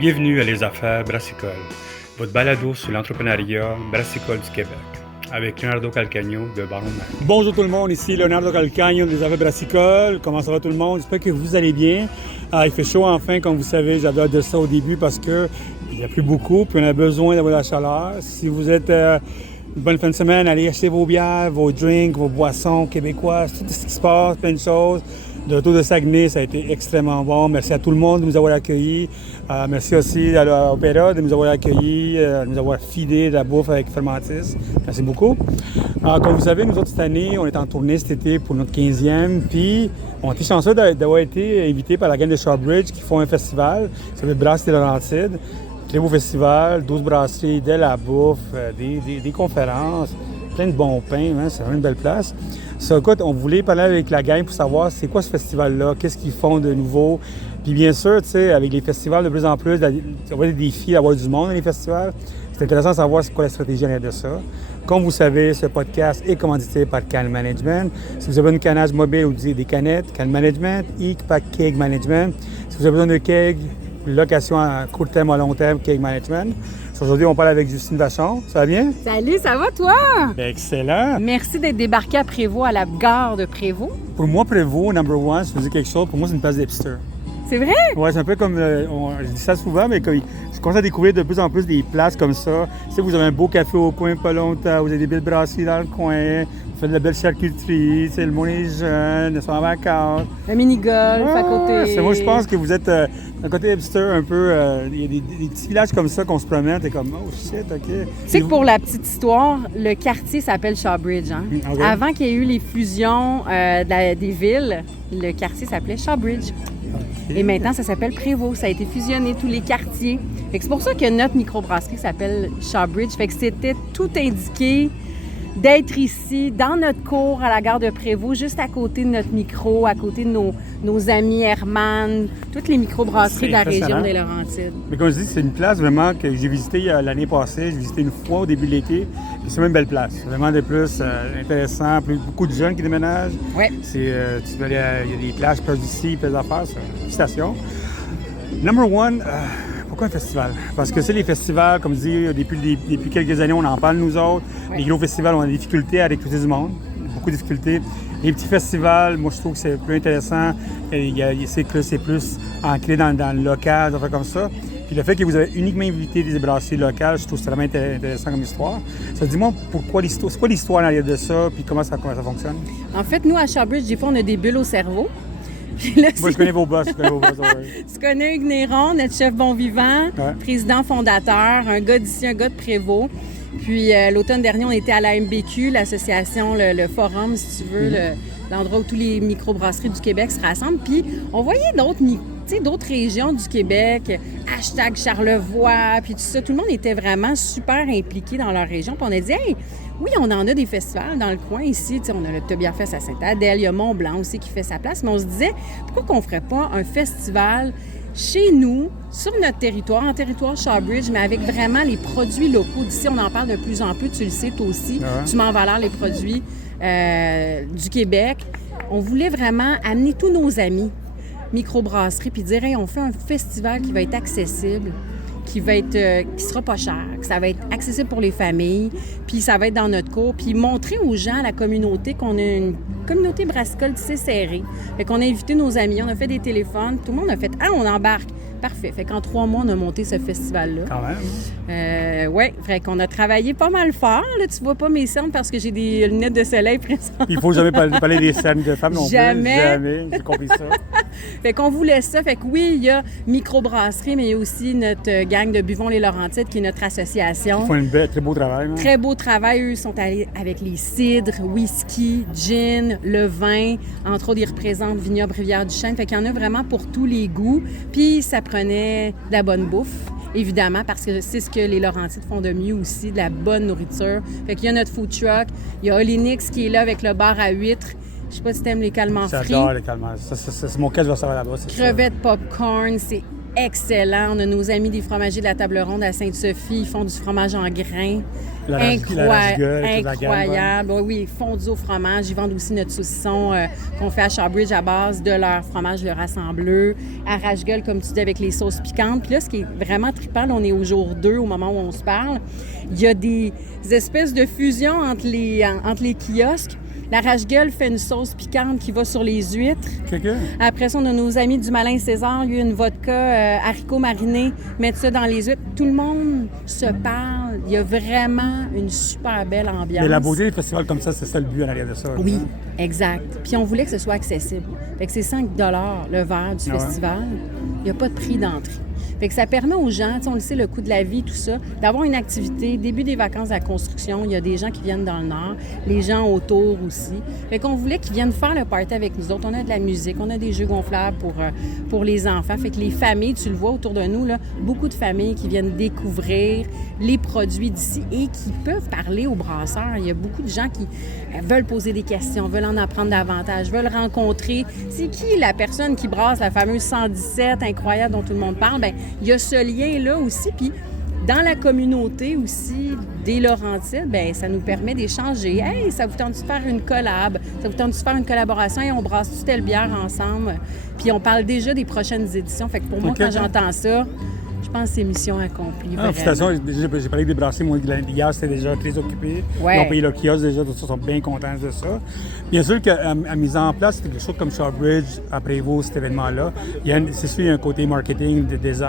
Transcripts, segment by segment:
Bienvenue à Les Affaires Brassicole, votre balado sur l'entrepreneuriat brassicole du Québec, avec Leonardo Calcagno de Baron Mac. Bonjour tout le monde, ici Leonardo Calcagno des Affaires Brassicole. Comment ça va tout le monde? J'espère que vous allez bien. Il fait chaud enfin, comme vous savez, j'avais hâte de ça au début parce qu'il n'y a plus beaucoup, puis on a besoin d'avoir de la chaleur. Si vous êtes une bonne fin de semaine, allez acheter vos bières, vos drinks, vos boissons québécoises, tout ce qui se passe, plein de choses. Le retour de Saguenay, ça a été extrêmement bon. Merci à tout le monde de nous avoir accueillis. Merci aussi à l'Opéra de nous avoir accueillis, de nous avoir filé de la bouffe avec Fermentis. Merci beaucoup. Comme vous savez, nous autres, cette année, on est en tournée cet été pour notre 15e. Puis, on était chanceux d'avoir été invités par la gang de Shawbridge qui font un festival qui s'appelle Brasserie Laurentide. Très beau festival, 12 brasseries, de la bouffe, des conférences, plein de bons pains. Hein, c'est vraiment une belle place. Ça, écoute, on voulait parler avec la gang pour savoir c'est quoi ce festival-là, qu'est-ce qu'ils font de nouveau. Puis bien sûr, tu sais, avec les festivals de plus en plus, avoir des défis, d'avoir du monde dans les festivals, c'est intéressant de savoir c'est quoi la stratégie derrière de ça. Comme vous savez, ce podcast est commandité par Can Management. Si vous avez une canage mobile ou des canettes, Can Management, Pack Keg Management. Si vous avez besoin de keg, location à court terme ou à long terme, Keg Management. Aujourd'hui, on parle avec Justine Vachon. Ça va bien? Salut, ça va toi? Bien, excellent. Merci d'être débarqué à Prévost, à la gare de Prévost. Pour moi, Prévost, number one, si vous dites quelque chose, pour moi, c'est une place d'hipster. C'est vrai? Oui, c'est un peu comme, je dis ça souvent, mais je commence à découvrir de plus en plus des places comme ça. Tu sais, vous avez un beau café au coin pas longtemps, vous avez des belles brasseries dans le coin, vous faites de la belle charcuterie, tu sais, le monde est jeune, ils sont en vacances. Un mini-golf à côté. Moi, je pense que vous êtes d'un côté hipster un peu, il y a des petits villages comme ça qu'on se promène, t'es comme, oh shit, OK. Tu sais que pour la petite histoire, le quartier s'appelle Shawbridge. Hein? Okay. Avant qu'il y ait eu les fusions des villes, le quartier s'appelait Shawbridge. Okay. Et maintenant, ça s'appelle Prévost. Ça a été fusionné, tous les quartiers. Fait que c'est pour ça que notre microbrasserie s'appelle Shawbridge. Fait que c'était tout indiqué d'être ici, dans notre cour à la gare de Prévost, juste à côté de notre micro, à côté de nos amis Herman, toutes les microbrasseries de la région des Laurentides. Mais comme je dis, c'est une place vraiment que j'ai visitée l'année passée. J'ai visité une fois au début de l'été. Puis c'est même une belle place. C'est vraiment de plus intéressant. Beaucoup de jeunes qui déménagent. Oui. Il y a des plages proches d'ici, plein d'affaires. Félicitations. Number one, pourquoi un festival? Parce que c'est les festivals, comme je dis, depuis quelques années, on en parle nous autres. Oui. Les gros festivals ont des difficultés à recruter du monde. Beaucoup de difficultés. Les petits festivals, moi, je trouve que c'est plus intéressant. C'est plus ancré dans le local, des affaires comme ça. Puis le fait que vous avez uniquement invité des brasseries locales, je trouve que c'est vraiment intéressant comme histoire. Ça, dis-moi, pourquoi l'histoire? C'est quoi l'histoire derrière de ça? Puis comment ça fonctionne? En fait, nous, à Shawbridge, des fois, on a des bulles au cerveau. Là, moi, je connais vos boss. Ouais. Tu connais Hugues Néron, notre chef bon vivant, ouais. Président fondateur, un gars d'ici, un gars de Prévost. Puis l'automne dernier, on était à la MBQ, l'association, le forum, si tu veux, l'endroit où tous les microbrasseries du Québec se rassemblent. Puis on voyait d'autres régions du Québec, hashtag Charlevoix, puis tout ça. Tout le monde était vraiment super impliqué dans leur région. Puis on a dit, hey, oui, on en a des festivals dans le coin ici. T'sais, on a le Tobiafest à Sainte-Adèle, il y a Mont-Blanc aussi qui fait sa place. Mais on se disait, pourquoi qu'on ne ferait pas un festival chez nous, sur notre territoire, en territoire Shawbridge, mais avec vraiment les produits locaux d'ici. On en parle de plus en plus, tu le sais, toi aussi. Tu mets en valeur les produits du Québec. On voulait vraiment amener tous nos amis microbrasseries puis dire, hey, on fait un festival qui va être accessible, qui sera pas cher, que ça va être accessible pour les familles, puis ça va être dans notre cours, puis montrer aux gens, à la communauté, qu'on a une communauté brassicole tissée serrée. Fait qu'on a invité nos amis, on a fait des téléphones, tout le monde a fait « Ah, on embarque! » Parfait. Fait qu'en 3 mois, on a monté ce festival-là. Quand même. Oui, fait qu'on a travaillé pas mal fort. Là, tu vois pas mes cernes parce que j'ai des lunettes de soleil présentes. Il faut jamais parler des cernes de femmes non plus. Jamais. J'ai compris ça. Fait qu'on voulait ça. Fait que oui, il y a microbrasserie, mais il y a aussi notre gang de Buvons les Laurentides, qui est notre association. Ils font très beau travail. Hein? Très beau travail. Eux sont allés avec les cidres, whisky, gin, le vin. Entre autres, ils représentent Vignoble Rivière-du-Chêne. Fait qu'il y en a vraiment pour tous les goûts. Puis ça prenait de la bonne bouffe, évidemment, parce que c'est ce que les Laurentides font de mieux aussi, de la bonne nourriture. Fait qu'il y a notre food truck, il y a Olinix qui est là avec le bar à huîtres. Je sais pas si t'aimes les calmars frits. J'adore les calmars. C'est mon cas, je vais savoir là-bas. Crevettes, popcorn, c'est excellent. On a nos amis des fromagers de la Table Ronde à Sainte-Sophie. Ils font du fromage en grains. Incroyable. Oui, fondu au fromage. Ils vendent aussi notre saucisson qu'on fait à Shawbridge à base de leur fromage, le rassembleux. Arrache-gueule, comme tu dis, avec les sauces piquantes. Puis là, ce qui est vraiment trippant, là, on est au jour 2, au moment où on se parle. Il y a des espèces de fusions entre les kiosques. L'arrache-gueule fait une sauce piquante qui va sur les huîtres. Après ça, on a nos amis du Malin César, lui, une vodka haricots marinés, mettre ça dans les huîtres. Tout le monde se parle. Il y a vraiment une super belle ambiance. Mais la beauté des festivals comme ça, c'est ça le but en arrière de ça. Oui, exact. Puis on voulait que ce soit accessible. Fait que c'est 5 $ le verre du festival. Il n'y a pas de prix d'entrée. Fait que ça permet aux gens, on le sait, le coût de la vie, tout ça, d'avoir une activité. Début des vacances à la construction, il y a des gens qui viennent dans le Nord, les gens autour aussi. Fait qu'on voulait qu'ils viennent faire le party avec nous autres. On a de la musique, on a des jeux gonflables pour les enfants. Fait que les familles, tu le vois autour de nous, là, beaucoup de familles qui viennent découvrir les produits d'ici et qui peuvent parler aux brasseurs. Il y a beaucoup de gens qui veulent poser des questions, veulent en apprendre davantage, veulent rencontrer. C'est qui la personne qui brasse la fameuse 117 incroyable dont tout le monde parle? Bien, il y a ce lien-là aussi. Puis, dans la communauté aussi des Laurentides, bien, ça nous permet d'échanger. Hey, ça vous tente de faire une collab? Ça vous tente de faire une collaboration? Et on brasse telle bière ensemble? Puis, on parle déjà des prochaines éditions. Fait que pour moi, quand j'entends ça, je pense que c'est mission accomplie. Félicitations. J'ai parlé des brasseries. Moi, hier, c'était déjà très occupé. Ouais. Ils ont payé leur kiosque déjà. Tous sont bien contents de ça. Bien sûr qu'à mise en place, c'est quelque chose comme Shawbridge, après vous, cet événement-là. C'est sûr, il y a un côté marketing,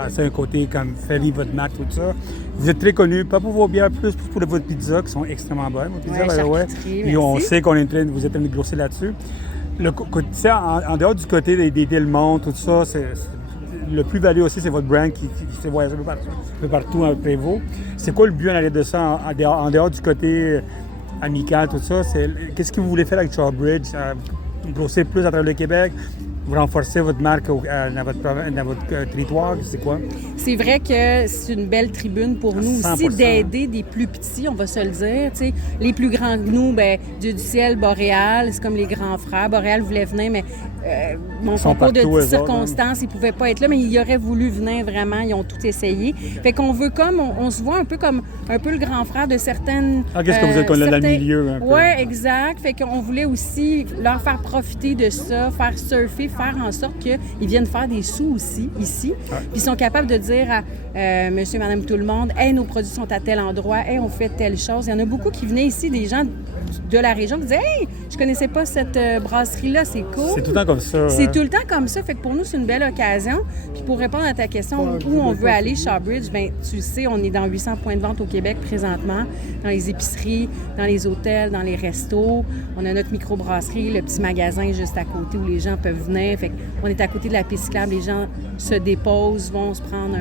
c'est un côté comme faire vivre votre marque, tout ça. Vous êtes très connus, pas pour vos bières, plus pour votre pizza, qui sont extrêmement bonnes. Vos pizzas, Et on sait qu'on est vous êtes en train de grossir là-dessus. En dehors du côté des Delmont, tout ça, le plus-value aussi, c'est votre brand qui se voyage un peu partout à Prévost. C'est quoi le but en arrière de ça, en dehors du côté amical, tout ça? Qu'est-ce que vous voulez faire avec Shawbridge? Grossir plus à travers le Québec? Vous renforcez votre marque dans votre territoire? C'est quoi? C'est vrai que c'est une belle tribune pour nous 100%. Aussi d'aider des plus petits, on va se le dire. T'sais. Les plus grands que nous, bien, du ciel, Boréal, c'est comme les grands frères. Boréal voulait venir, mais mon concours de circonstances, ils ne pouvaient pas être là, mais ils auraient voulu venir vraiment. Ils ont tout essayé. Fait qu'on veut on se voit un peu comme le grand frère de certaines... qu'est-ce que vous êtes comme dans le milieu? Oui, exact. Fait qu'on voulait aussi leur faire profiter de ça, faire surfer, faire en sorte qu'ils viennent faire des sous aussi, ici. Puis ils sont capables de dire à monsieur, madame, tout le monde, « Hey, nos produits sont à tel endroit. Hey, on fait telle chose. » Il y en a beaucoup qui venaient ici, des gens de la région qui disaient « Hey, je connaissais pas cette brasserie-là, c'est cool. » C'est tout le temps comme ça. C'est tout le temps comme ça. Fait que pour nous, c'est une belle occasion. Puis pour répondre à ta question, où on veut aller, Shawbridge, bien, tu le sais, on est dans 800 points de vente au Québec présentement, dans les épiceries, dans les hôtels, dans les restos. On a notre microbrasserie, le petit magasin juste à côté où les gens peuvent venir. Fait qu'on est à côté de la piste cyclable. Les gens se déposent, vont se prendre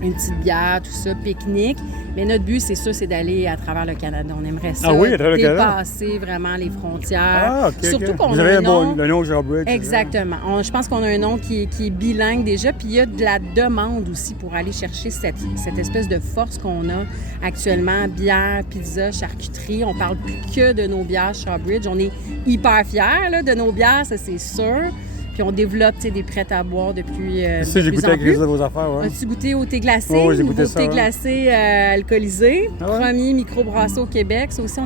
une petite bière, tout ça, pique-nique. Mais notre but, c'est ça, c'est d'aller à travers le Canada. On aimerait ça dépasser vraiment les frontières. Surtout qu'on vous a avez le nom Shawbridge. Exactement. Je pense qu'on a un nom qui est bilingue déjà. Puis il y a de la demande aussi pour aller chercher cette espèce de force qu'on a actuellement. Bière, pizza, charcuterie. On parle plus que de nos bières Shawbridge. On est hyper fiers là, de nos bières, ça c'est sûr. Puis on développe des prêts à boire depuis j'ai goûté avec de vos affaires. Ouais. As-tu goûté au thé glacé? Oui, j'ai goûté ça. Thé glacé alcoolisé. Premier microbrasserie au Québec. Ça aussi,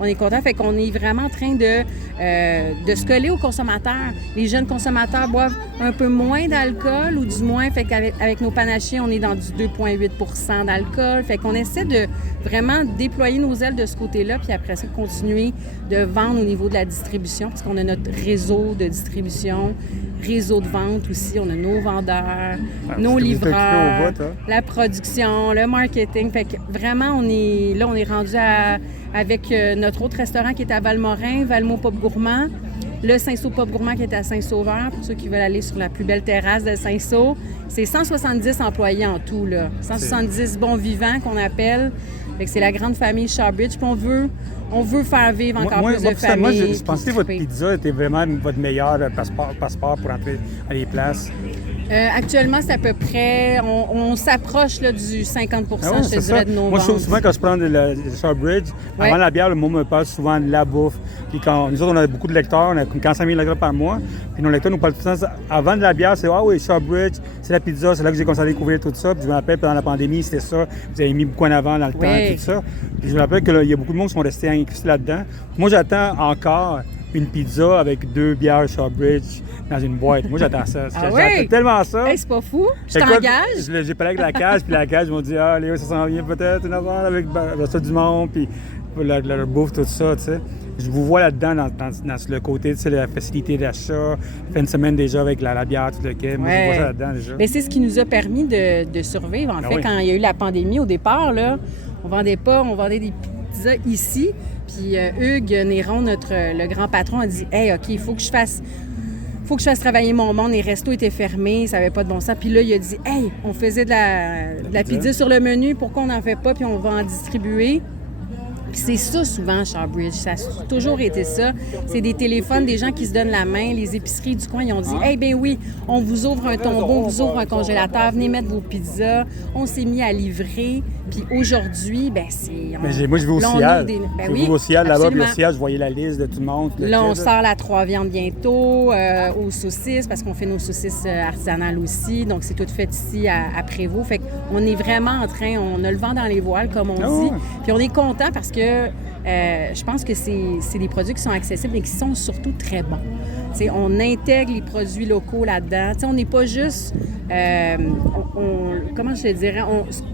on est content. Fait qu'on est vraiment en train de se coller aux consommateurs. Les jeunes consommateurs boivent un peu moins d'alcool ou du moins, fait qu'avec nos panachés, on est dans du 2,8 % d'alcool. Fait qu'on essaie de vraiment déployer nos ailes de ce côté-là, puis après ça, continuer de vendre au niveau de la distribution, parce qu'on a notre réseau de distribution, réseau de vente aussi, on a nos vendeurs, nos livreurs, la production, le marketing. Fait que vraiment, on est rendu avec notre autre restaurant qui est à Valmorin, Valmo Pop Gourmand, le Saint-Saul Pop Gourmand qui est à Saint-Sauveur, pour ceux qui veulent aller sur la plus belle terrasse de Saint-Saul. C'est 170 employés en tout, là. 170 bons vivants qu'on appelle. Fait que c'est la grande famille Shawbridge. Puis on veut faire vivre encore plus de familles. Moi, je pensais que votre pizza était vraiment votre meilleur passeport pour entrer à les places. Actuellement, c'est à peu près, on s'approche là, du 50 je te dirais, de nos Moi, ventes. souvent, quand je prends le Shortbridge, avant la bière, le monde me parle souvent de la bouffe. Puis nous autres, on a beaucoup de lecteurs, on a comme 45 000 lecteurs par mois. Puis nos lecteurs nous parlent tout le temps, avant de la bière, c'est « Ah oui, Shortbridge, c'est la pizza, c'est là que j'ai commencé à découvrir tout ça. » Puis je me rappelle, pendant la pandémie, c'était ça. Vous avez mis beaucoup en avant dans le temps, tout ça. Puis je me rappelle qu'il y a beaucoup de monde qui sont restés incrustés là-dedans. Moi, j'attends encore une pizza avec 2 bières Shortbridge dans une boîte. Moi, j'attends ça. J'attends tellement ça. Hey, c'est pas fou. Je t'engage. J'ai parlé avec la cage, puis la cage m'a dit « Ah, Léo, ça s'en vient peut-être une affaire avec ça du monde, puis leur bouffe, tout ça, tu sais. » Je vous vois là-dedans, dans le côté, tu sais, la facilité d'achat. Fait une semaine déjà avec la bière, tout le quai. Moi, je vois ça là-dedans déjà. Mais c'est ce qui nous a permis de survivre. En fait, quand il y a eu la pandémie, au départ, là, on vendait des pizzas ici. Puis Hugues Néron, le grand patron, a dit « Hey, OK, il faut que je fasse travailler mon monde. Les restos étaient fermés, ça n'avait pas de bon sens. » Puis là, il a dit « Hey, on faisait de la pizza sur le menu, pourquoi on n'en fait pas, puis on va en distribuer? » Puis c'est ça, souvent, Shortbridge. Ça a toujours été ça. C'est des téléphones, des gens qui se donnent la main. Les épiceries du coin, ils ont dit « Eh bien oui, on vous ouvre un tombeau, on vous ouvre un congélateur, venez mettre vos pizzas. » On s'est mis à livrer. Puis aujourd'hui, bien, c'est... Moi, je vais au Cial. Je vais au Cial, là-bas, puis au Cial, je voyais la liste de tout le monde. Là, on sort la 3 viandes bientôt, aux saucisses, parce qu'on fait nos saucisses artisanales aussi. Donc, c'est tout fait ici à Prévost. Fait qu'on est vraiment en train, on a le vent dans les voiles, comme on dit. Puis on est content parce que je pense que c'est des produits qui sont accessibles et qui sont surtout très bons. T'sais, on intègre les produits locaux là-dedans. T'sais, on n'est pas juste... comment je te dirais?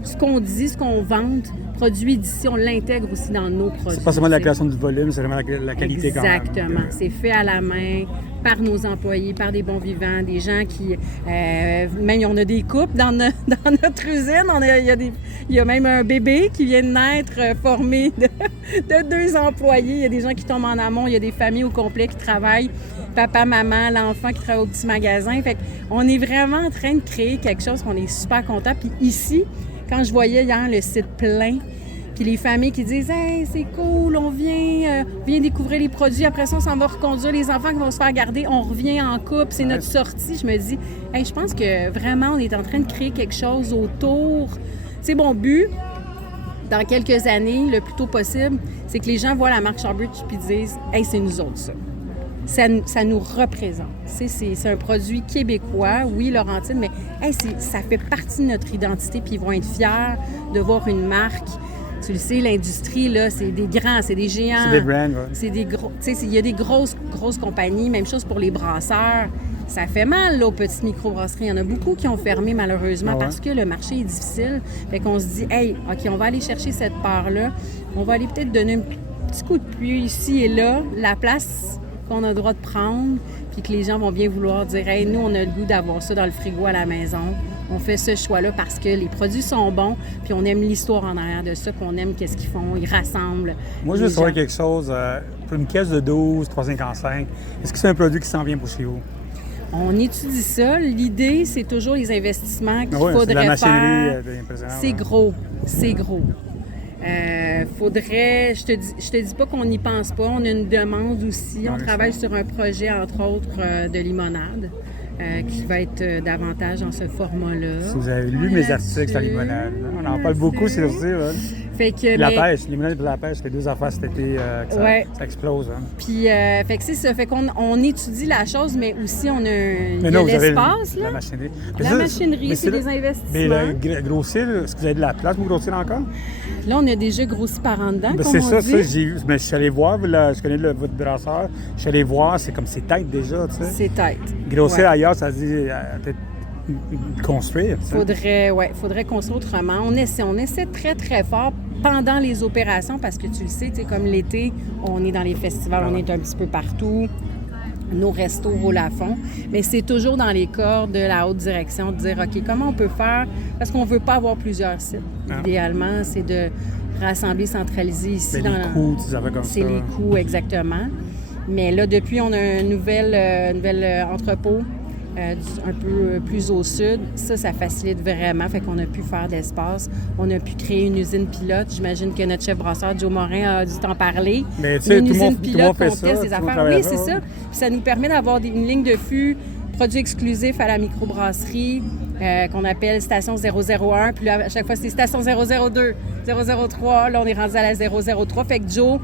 Ce qu'on dit, ce qu'on vante, produit d'ici, on l'intègre aussi dans nos produits. C'est pas seulement la création du volume, c'est vraiment la qualité quand même. Exactement. C'est fait à la main, par nos employés, par des bons vivants, des gens qui... même, on a des couples dans notre usine. Il y a même un bébé qui vient de naître formé de 2 employés. Il y a des gens qui tombent en amont. Il y a des familles au complet qui travaillent. Papa, maman, l'enfant qui travaille au petit magasin. Fait qu'on est vraiment en train de créer quelque chose qu'on est super content. Puis ici, quand je voyais hier le site plein, puis les familles qui disent « Hey, c'est cool, on vient découvrir les produits. Après ça, on s'en va reconduire les enfants qui vont se faire garder. On revient en couple, c'est notre sortie. » Je me dis « Hey, je pense que vraiment, on est en train de créer quelque chose autour. » C'est mon but, dans quelques années, le plus tôt possible, c'est que les gens voient la marque Shortbridge puis disent « Hey, c'est nous autres, ça. » Ça nous représente. C'est un produit québécois, oui, Laurentine, mais hey, ça fait partie de notre identité, puis ils vont être fiers de voir une marque. Tu le sais, l'industrie, là, c'est des grands, c'est des géants. C'est des brands, oui. C'est des gros... Tu sais, il y a des grosses compagnies, même chose pour les brasseurs. Ça fait mal, là, aux petites microbrasseries. Il y en a beaucoup qui ont fermé, malheureusement, parce que le marché est difficile. Fait qu'on se dit, hey, OK, on va aller chercher cette part-là. On va aller peut-être donner un petit coup de pluie ici et là, la place qu'on a le droit de prendre, puis que les gens vont bien vouloir dire « Hey, nous, on a le goût d'avoir ça dans le frigo à la maison. On fait ce choix-là parce que les produits sont bons, puis on aime l'histoire en arrière de ça, puis on aime qu'est-ce qu'ils font. Ils rassemblent. » Moi, je veux savoir quelque chose. Pour une caisse de 12, 3,55, est-ce que c'est un produit qui s'en vient pour chez vous? On étudie ça. L'idée, c'est toujours les investissements qu'il faudrait c'est de la machinerie, faire. C'est gros. C'est gros. Je te dis pas qu'on n'y pense pas. On a une demande aussi. On travaille sur un projet, entre autres, de limonade qui va être davantage dans ce format-là. Si vous avez lu mes articles sur la limonade, on en parle beaucoup, c'est aussi. Fait que, la pêche, limonade et la pêche, c'est 2 affaires cet été ça explose. Hein. Puis, fait que c'est ça. Fait qu'on étudie la chose, mais aussi on a l'espace. La machinerie. La machinerie, c'est des investissements. Mais grossir, est-ce que vous avez de la place pour grossir encore? Là, on a déjà grossi par en dedans, c'est ça, j'ai vu. Mais je suis allé voir, je connais votre brasseur, je suis allé voir, c'est comme c'est tête déjà, tu sais. C'est tête. Grossir ailleurs, ça dit peut-être construire. Faudrait construire autrement. On essaie très, très fort pendant les opérations, parce que tu le sais, comme l'été, on est dans les festivals, on est un petit peu partout. Nos restos roulent à fond. Mais c'est toujours dans les cordes de la haute direction de dire, OK, comment on peut faire? Parce qu'on ne veut pas avoir plusieurs sites. Idéalement, c'est de rassembler, centraliser ici. C'est les coûts, tu savais comme ça. C'est les coûts, exactement. Mais là, depuis, on a un nouvel entrepôt un peu plus au sud. Ça facilite vraiment. Fait qu'on a pu faire d'espace. On a pu créer une usine pilote. J'imagine que notre chef brasseur, Joe Morin, a dû t'en parler. Mais tu sais, une tout usine le monde pilote fait qu'on teste des affaires. Oui, c'est ça. Puis ça nous permet d'avoir une ligne de fût produit exclusif à la microbrasserie qu'on appelle Station 001. Puis là, à chaque fois, c'est Station 002, 003. Là, on est rendu à la 003. Fait que Joe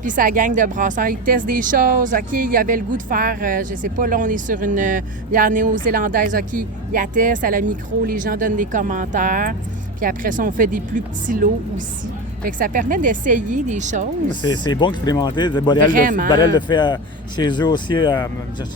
puis sa gang de brasseurs, ils testent des choses. OK, il avait le goût de faire, je sais pas, là, on est sur une bière néo-zélandaise. OK, il atteste à la micro, les gens donnent des commentaires. Puis après ça, on fait des plus petits lots aussi. Fait que ça permet d'essayer des choses. C'est bon d'expérimenter. Borel le fait chez eux aussi,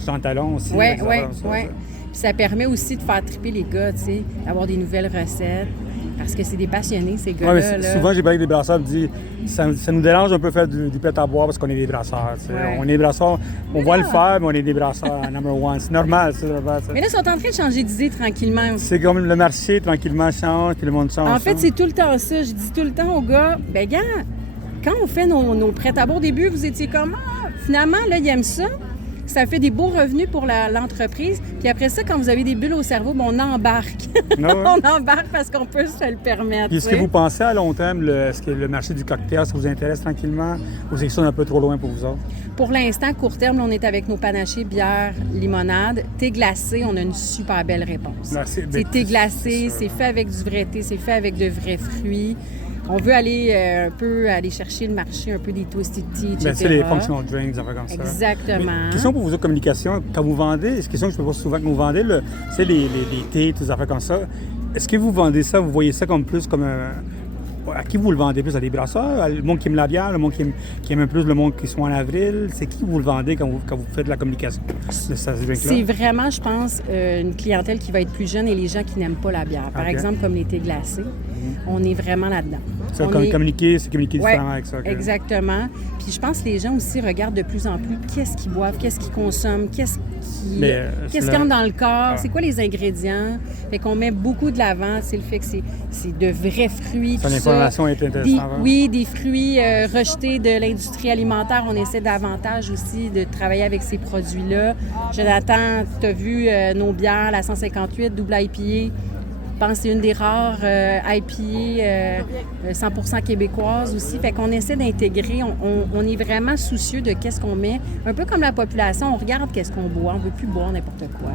Jean Talon aussi. Oui. Puis ça permet aussi de faire triper les gars, tu sais, d'avoir des nouvelles recettes. Parce que c'est des passionnés, ces gars-là. Ouais, souvent, j'ai parlé avec des brasseurs qui me disent ça nous dérange un peu de faire du pète à boire parce qu'on est des brasseurs. Ouais. On est des brasseurs, on va le faire, mais on est des brasseurs number one. C'est normal, c'est normal. Mais là, ils sont en train de changer d'idée tranquillement. C'est comme le marché, tranquillement, change, puis le monde change. En fait, c'est tout le temps ça. Je dis tout le temps aux gars, ben gars, quand on fait nos prêts à boire au début, vous étiez comme, finalement, là, ils aiment ça. Ça fait des beaux revenus pour l'entreprise. Puis après ça, quand vous avez des bulles au cerveau, on embarque. On embarque parce qu'on peut se le permettre. Puis est-ce que vous pensez à long terme, est-ce que le marché du cocktail, ça vous intéresse tranquillement ou c'est que ça un peu trop loin pour vous autres? Pour l'instant, court terme, on est avec nos panachés, bière, limonade. Thé glacé, on a une super belle réponse. C'est thé glacé, c'est fait avec du vrai thé, c'est fait avec de vrais fruits. On veut aller aller chercher le marché, un peu des twisted tea, etc. C'est les functional drinks, des affaires comme ça. Exactement. Mais, question pour vous autres, communication. Quand vous vendez, c'est une question que je peux pas souvent que vous vendez, c'est les thés, toutes les affaires comme ça. Est-ce que vous vendez ça, vous voyez ça comme plus comme un... À qui vous le vendez plus? À des brasseurs? Le monde qui aime la bière? Le monde qui aime plus le monde qui soit en avril? C'est qui vous le vendez quand vous faites de la communication de ce drink-là? C'est vraiment, je pense, une clientèle qui va être plus jeune et les gens qui n'aiment pas la bière. Par exemple, comme les thés glacés. On est vraiment là-dedans. C'est communiquer différemment avec ça. Exactement. Puis je pense que les gens aussi regardent de plus en plus qu'est-ce qu'ils boivent, qu'est-ce qu'ils consomment, qu'est-ce qui entre dans le corps, c'est quoi les ingrédients. Fait qu'on met beaucoup de l'avant, c'est le fait que c'est de vrais fruits. Son information est intéressante. Oui, des fruits rejetés de l'industrie alimentaire. On essaie davantage aussi de travailler avec ces produits-là. Jonathan, tu as vu nos bières, la 158 double IPA. Je pense que c'est une des rares IPA 100% québécoise aussi. Fait qu'on essaie d'intégrer, on est vraiment soucieux de qu'est-ce qu'on met. Un peu comme la population, on regarde qu'est-ce qu'on boit. On ne veut plus boire n'importe quoi.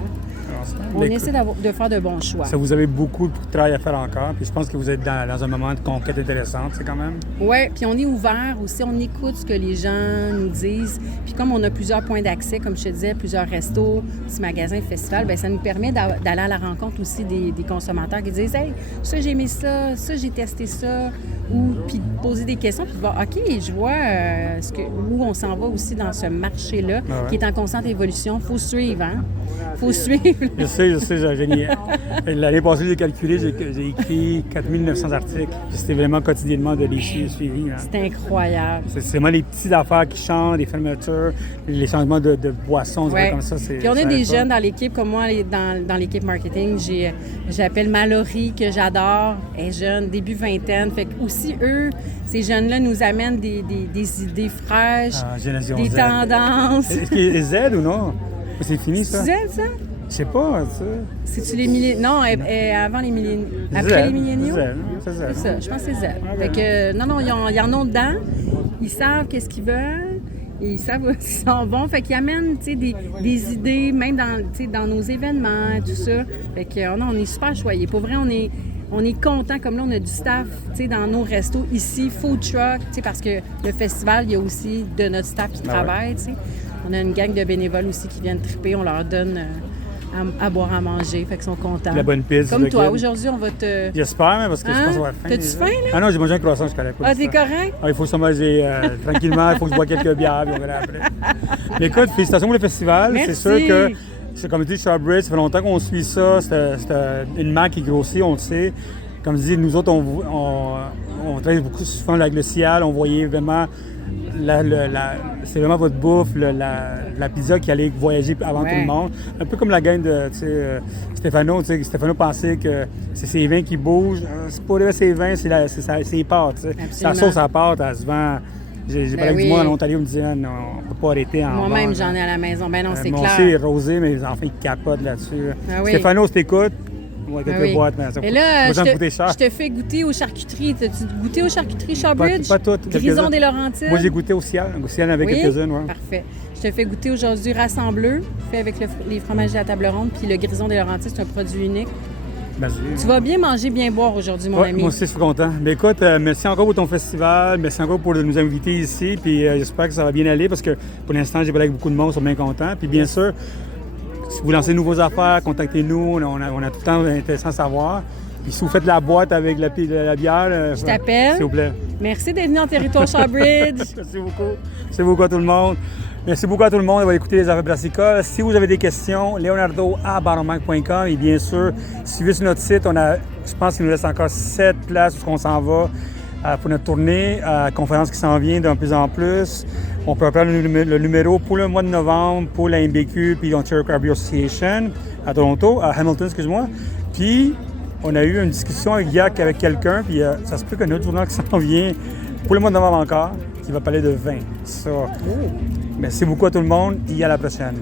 On essaie de faire de bons choix. Ça, vous avez beaucoup de travail à faire encore. Puis je pense que vous êtes dans un moment de conquête intéressante, c'est quand même. Oui, puis on est ouvert aussi. On écoute ce que les gens nous disent. Puis comme on a plusieurs points d'accès, comme je te disais, plusieurs restos, petits magasins, festivals, bien, ça nous permet d'aller à la rencontre aussi des consommateurs qui disent « Hey, ça, j'ai aimé ça, ça, j'ai testé ça. » Ou puis de poser des questions, puis de voir « OK, je vois où on s'en va aussi dans ce marché-là, qui est en constante évolution. Il faut suivre, hein? Faut suivre. Je sais. L'année passée, j'ai calculé, j'ai écrit 4900 articles. C'était vraiment quotidiennement de les suivis. Hein. C'est incroyable. C'est vraiment les petites affaires qui changent, les fermetures, les changements de boissons, comme ça. Puis on a des jeunes dans l'équipe, comme moi, dans l'équipe marketing. J'appelle Mallory, que j'adore. Elle est jeune, début vingtaine. Fait que aussi, eux, ces jeunes-là nous amènent des idées fraîches, des tendances. Est-ce qu'il est Z ou non? C'est fini, ça? C'est Z, ça? Je sais pas, ça. C'est-tu les milléniaux? Non, avant les milléniaux. Après les milléniaux? C'est Z. C'est ça, je pense que c'est Z. Fait que, non, ils en ont dedans. Ils savent qu'est-ce qu'ils veulent. Ils savent où ils s'en vont. Fait qu'ils amènent, des idées, même dans nos événements, tout ça. Fait que, non, on est super choyés. Pour vrai, on est content. Comme là, on a du staff, dans nos restos ici, food truck, parce que le festival, il y a aussi de notre staff qui travaille, On a une gang de bénévoles aussi qui viennent triper. On leur donne à boire, à manger. Fait qu'ils sont contents. La bonne pizza. Comme toi. Aujourd'hui, on va te... J'espère, parce que je pense qu'on va faim. T'as-tu faim, là? Ah non, j'ai mangé un croissant, je connais pas. Ah, t'es correct? Il faut se manger tranquillement. Il faut que je bois quelques bières, puis on verra après. Mais écoute, félicitations pour le festival. Merci. C'est sûr que c'est comme tu dis, Starbridge, ça fait longtemps qu'on suit ça. C'est une marque qui grossit, on le sait. Comme je dis, nous autres, on travaille beaucoup souvent avec le Ciel. On voyait vraiment... c'est vraiment votre bouffe, la pizza qui allait voyager avant tout le monde. Un peu comme la gang de Stéphano. Stéphano pensait que c'est ses vins qui bougent. C'est pas vrai, ses vins, c'est ses pâtes. Sa sauce à pâte, elle se vend. J'ai parlé avec du monde en Ontario, ils me disaient non, on ne peut pas arrêter en moi-même, j'en ai à la maison. Ben non, c'est clair. Moi aussi, Rosé, mes enfants, ils capotent là-dessus. Ah oui. Stéphano, si t'écoutes, Ouais, quelques Ah oui. boîtes, mais ça Et là, ça me coûtait cher. je te fais goûter aux charcuteries. T'as-tu goûté aux charcuteries Shawbridge? Pas toutes. Grison des Laurentides? Moi, j'ai goûté au ciel. Au ciel avec Oui? quelques-unes, ouais. Parfait. Je te fais goûter aujourd'hui Rassembleux, fait avec les fromages de la table ronde, puis le Grison des Laurentides, c'est un produit unique. Tu vas bien manger, bien boire aujourd'hui, mon ami. Moi aussi, je suis content. Mais écoute, merci encore pour ton festival. Merci encore pour nous inviter ici. Puis j'espère que ça va bien aller parce que pour l'instant, j'ai parlé avec beaucoup de monde, ils sont bien contents. Puis bien sûr, si vous lancez de nouvelles affaires, contactez-nous. On a tout le temps intéressant à savoir. Puis si vous faites la boîte avec la bière, je t'appelle. S'il vous plaît. Merci d'être venu en territoire Shawbridge. Merci beaucoup. Merci beaucoup à tout le monde. Merci beaucoup à tout le monde d'avoir écouté les affaires brassicoles. Si vous avez des questions, leonardo@baronmac.com et bien sûr, suivez sur notre site. Je pense qu'il nous reste encore 7 places où on s'en va pour notre tournée, conférence qui s'en vient de plus en plus. On peut prendre le numéro pour le mois de novembre pour la MBQ puis l'Ontario Craft Beer Association à Toronto, à Hamilton, excuse-moi. Puis, on a eu une discussion avec quelqu'un, puis ça se peut qu'un autre journal qui s'en vient pour le mois de novembre encore, qui va parler de vin. Ça. Merci beaucoup à tout le monde et à la prochaine.